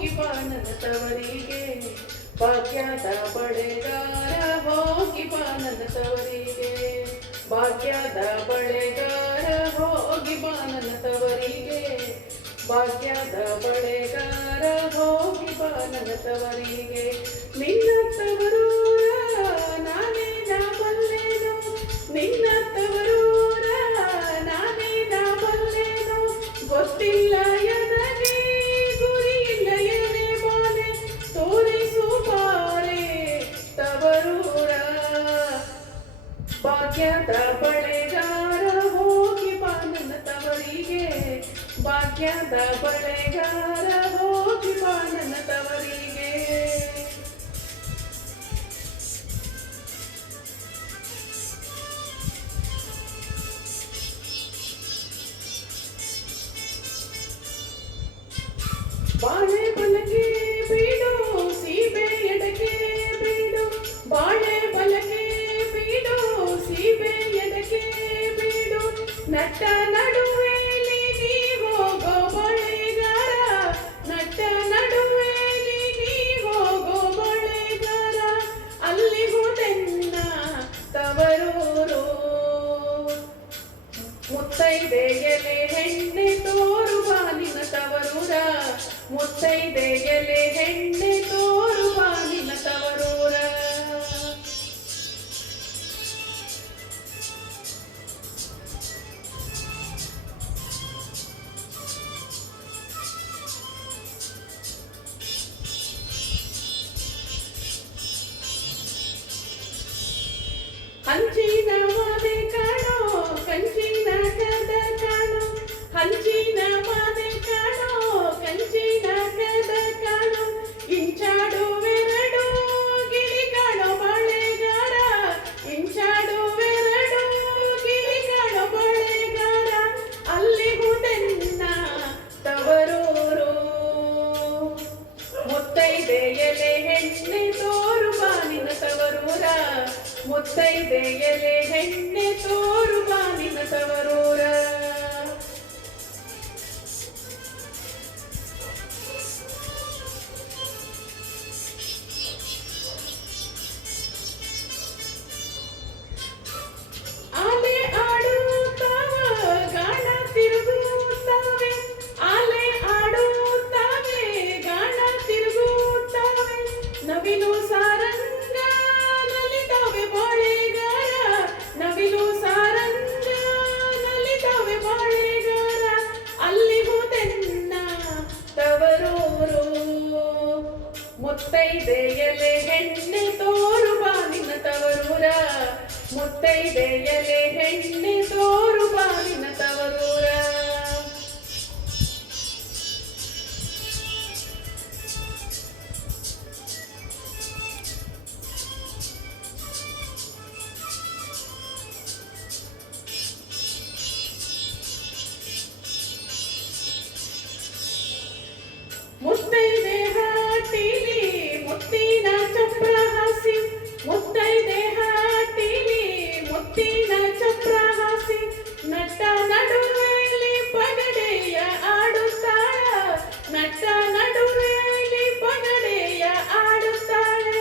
ಹೋಗಿ ಬಾ ನನ್ನ ತವರಿಗೆ ಭಾಗ್ಯದ ಬಳೆಗಾರ ಹೋಗಿ ಬಾ ನನ್ನ ತವರಿಗೆ ಭಾಗ್ಯದ ಬಳೆಗಾರ ಹೋಗಿ ಬಾ ನನ್ನ ತವರಿಗೆ ಭಾಗ್ಯದ ಬಳೆಗಾರ ಹೋಗಿ ಬಾ ನನ್ನ ತವರಿಗೆ ನಿನ್ನ ತವರೂರ ನಾನೇ ನಾ ಬಲ್ಲೆನು ನಿನ್ನ ತವರೂರ ನಾನೇ ನಾ ಬಲ್ಲೆನು ಗೊತ್ತಿಲ್ಲ ಎನಗೆ ಗುರಿಯಿಲ್ಲ ಎನೆ ಬಾಲೆ ತೋರಿಸು ಬಾರೆ ತವರೂರ ಭಾಗ್ಯದ ಬಳೆಗಾರ ಹೋಗಿ ಬಾ ನನ್ನ ತವರಿಗೆ ಭಾಗ್ಯದ ಬಳೆಗಾರ ಹೋಗಿ ಬಾ ನನ್ನ ತವರಿಗೆ ಬಾಳೆ ಬಲಕೆ ಬೀಡು ಸೀಬೆ ಎಡಕೆ ಬೀಡು ಬಾಳೆ ಬಲಕೆ ಬೀಡು ಸೀಬೆ ಎಡಕೆ ಬೀಡು ನಟ್ಟ ನಡುವೆಲಿ ನೀ ಹೋಗೋ ಬಳೆಗಾರ ನಟ್ಟ ನಡುವೆಲಿ ನೀ ಹೋಗೋ ಬಳೆಗಾರ ಅಲ್ಲಿ ಹೋದೆನ್ನ ತವರೂರು ಮುತ್ತೈದೆ ಎಲೆ ಹೆಣ್ಣೆ ತೋರು ಬಾಲಿನ ತವರೂರ ಮುತ್ತೈದೆ ಎಲೆ ಹೆಣ್ಣೆ ತೋರು ಬಾಲಿನ ತವರೂರ ಹಂಚಿನ ಮಾದೆ ಕಾಣೋ ಕಂಚಿನ ಕದ ಕಾಣೋ ಹಂಚಿನ ಮಾದೆ ಕಾಣೋ ಕಂಚಿನ ಕದ ಕಾಣೋ ಇಂಚಾಡುವೆರಡು ಗಿಳಿ ಕಾಣೋ ಬಳೆಗಾರ ಇಂಚಾಡುವೆರಡು ಗಿಳಿ ಕಾಣೋ ಬಳೆಗಾರ ಅಲ್ಲಿ ಹುದೆನ್ನ ತವರೂರು ಮುತ್ತೈದೆ ಎಲೆ ಹೆಣ್ಣೆ ತೋರು ಬಾನಿನ ತವರೂರ ಮುತ್ತೈದೆ ಎಲೆ ಹೆಣ್ಣೆ ತೋರು ಬಾನಿನ ತವರೂರ ಆಲೆ ಆಡುತ್ತಾವ ಗಾಣ ತಿರುಗುತ್ತಾವೆ ಆಲೆ ಆಡುತ್ತಾವೆ ಗಾಣ ತಿರುಗುತ್ತಾವೆ ನವಿಲು ಸಾರಂಗ ನಲಿತಾವೆ ಬಾಳೆಗಾರ ನವಿಲು ಸಾರಂಗ ನಲಿತಾವೆ ಬಾಳೆಗಾರ ಅಲ್ಲಿ ಹೋದೆನ್ನ ತವರೂರು ಮುತ್ತೈದೆ ಎಲೆ ಹೆಣ್ಣೆ ತೋರು ಬಾನಿನ ತವರೂರ ಮುತ್ತೈದೆ ಎಲೆ ಹೆಣ್ಣೆ ತೋರು ಬಾನಿನ ತವರೂರ ಮುತ್ತೈದೆ ಹಾಟಿಲಿ ಮುತ್ತಿನ ಚಪ್ರ ಹಾಸಿ ಮುತ್ತೈದೆ ಹಾಟಿಲಿ ಮುತ್ತಿನ ಚಪ್ರ ಹಾಸಿ ನಟ್ಟ ನಡುವೆಲಿ ಪಗಡೆಯ ಆಡುತ್ತಾಳ ನಟ್ಟ ನಡುವೆಲಿ ಪಗಡೆಯ ಆಡುತ್ತಾಳೆ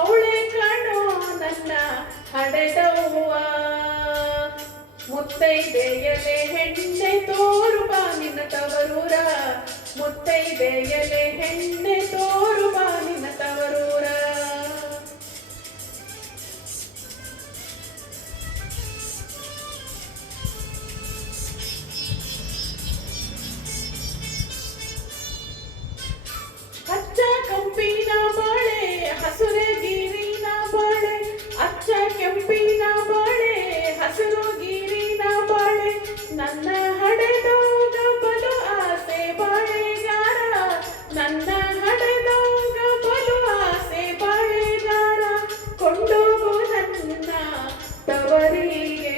ಅವಳೆ ಕಾಣೋ ನನ್ನ ಹಡೆದವ್ವ ಮುತ್ತೈದೆ ಎಲೆ ಹೆಣ್ಣೆ ತೋರು ಬಾನಿನ ತವರೂರ ಮುತ್ತೈದೆ ಎಲೆ ಹೆಣ್ಣೆ ತೋರು ಬಾನಿನ ತವರೂರ ಅಚ್ಚ ಕಂಪಿನ ಬಾಳೆ ಹಸುರೆ ಗಿರಿನ ಬಾಳೆ ಅಚ್ಚ ಕೆಂಪಿನ ಬಾಳೆ ಹಸಿರು ಗಿರಿನ ಬಾಳೆ ನನ್ನ ಹಡೆದೋಗ ಬಲು ಆಸೆ ಬಾಳೆಗಾರ ನನ್ನ ಹಡೆದೋಗ ಬಲು ಆಸೆ ಬಾಳೆಗಾರ ಕೊಂಡೋಗು ನನ್ನ ತವರಿಗೆ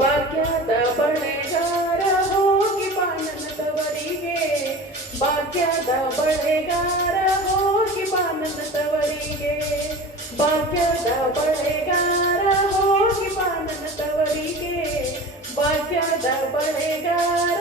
ಭಾಗ್ಯದ ಬಳೆಗಾರ ಹೋಗಿ ಬಾ ನನ್ನ ತವರಿಗೆ ಭಾಗ್ಯದ ಬಳೆಗಾರ ಹೋಗಿ ಬಾ ನನ್ನ ತವರಿಗೆ ಭಾಗ್ಯದ ಬಳೆಗಾರ ಹೋಗಿ ಬಾ ನನ್ನ ತವರಿಗೆ ಭಾಗ್ಯದ ಬಳೆಗಾರ